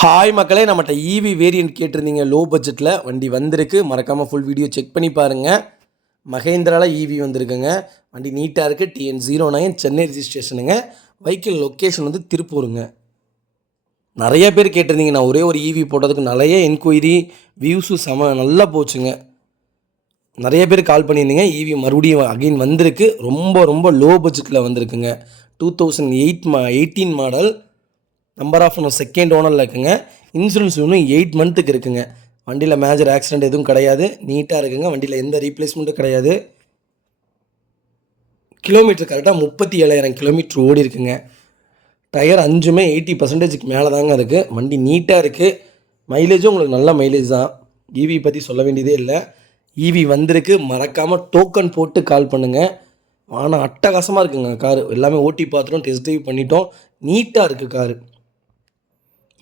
Hi மக்களே, நம்மகிட்ட EV variant கேட்டிருந்தீங்க. லோ பட்ஜெட்டில் வண்டி வந்திருக்கு. மறக்காமல் ஃபுல் வீடியோ செக் பண்ணி பாருங்கள். மகேந்திராவில் ஈவி வந்திருக்குங்க. வண்டி நீட்டாக இருக்குது. TN09 சென்னை ரிஜிஸ்ட்ரேஷனுங்க. வெஹிக்கிள் லொக்கேஷன் வந்து திருப்பூருங்க. நிறைய பேர் கேட்டிருந்தீங்க. நான் ஒரே ஒரு ஈவி போட்டதுக்கு நிறைய என்கொயரி, வியூஸும் நல்லா போச்சுங்க. நிறைய பேர் கால் பண்ணியிருந்தீங்க. ஈவி மறுபடியும் அகைன் வந்திருக்கு. ரொம்ப லோ பட்ஜெட்டில் வந்திருக்குங்க. 2018 மாடல். நம்பர் ஆஃப் செகண்ட் ஓனரில் இருக்குங்க. இன்சூரன்ஸ் இன்னும் 8 மந்த்துக்கு இருக்குங்க. வண்டியில் மேஜர் ஆக்சிடென்ட் எதுவும் கிடையாது. நீட்டாக இருக்குங்க. வண்டியில் எந்த ரீப்ளேஸ்மெண்ட்டும் கிடையாது. கிலோமீட்டர் கரெக்டாக 37,000 கிலோமீட்டர் ஓடி இருக்குங்க. டயர் 5மே 80% மேலே தாங்க இருக்குது. வண்டி நீட்டாக இருக்குது. மைலேஜும் உங்களுக்கு நல்ல மைலேஜ் தான். ஈவி பற்றி சொல்ல வேண்டியதே இல்லை. ஈவி வந்திருக்கு. மறக்காமல் டோக்கன் போட்டு கால் பண்ணுங்கள். ஆனால் அட்டகாசமாக இருக்குங்க காரு. எல்லாமே ஓட்டி பார்த்துட்டோம், டெஸ்ட் ட்ரைவ் பண்ணிட்டோம். நீட்டாக இருக்குது காரு.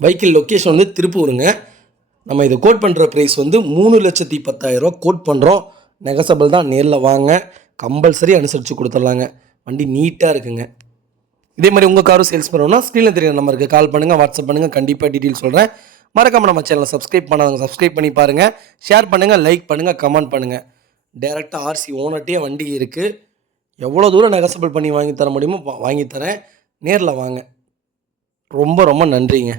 வெஹிக்கிள் லொக்கேஷன் வந்து திருப்பூருங்க. நம்ம இதை கோட் பண்ணுற ப்ரைஸ் வந்து 3,10,000 கோட் பண்ணுறோம். நெகசபிள் தான். நேரில் வாங்க, கம்பல்சரி அனுசரித்து கொடுத்துட்லாங்க. வண்டி நீட்டாக இருக்குங்க. இதே மாதிரி உங்கள் காரும் சேல்ஸ் பண்ணணும்னா ஸ்க்ரீனில் தெரியுற நம்பருக்கு கால் பண்ணுங்கள், வாட்ஸ்அப் பண்ணுங்கள். கண்டிப்பாக டீட்டெயில் சொல்கிறேன். மறக்காமல் நம்ம சேனலை சப்ஸ்கிரைப் பண்ணாதவங்க சப்ஸ்கிரைப் பண்ணி பாருங்கள். ஷேர் பண்ணுங்கள், லைக் பண்ணுங்கள், கமெண்ட் பண்ணுங்கள். டேரெக்டாக RC ஓனர்ட்டே வண்டி இருக்குது. எவ்வளோ தூரம் நெகசபிள் பண்ணி வாங்கி தர முடியுமோ வாங்கி தரேன். நேரில் வாங்க. ரொம்ப நன்றிங்க.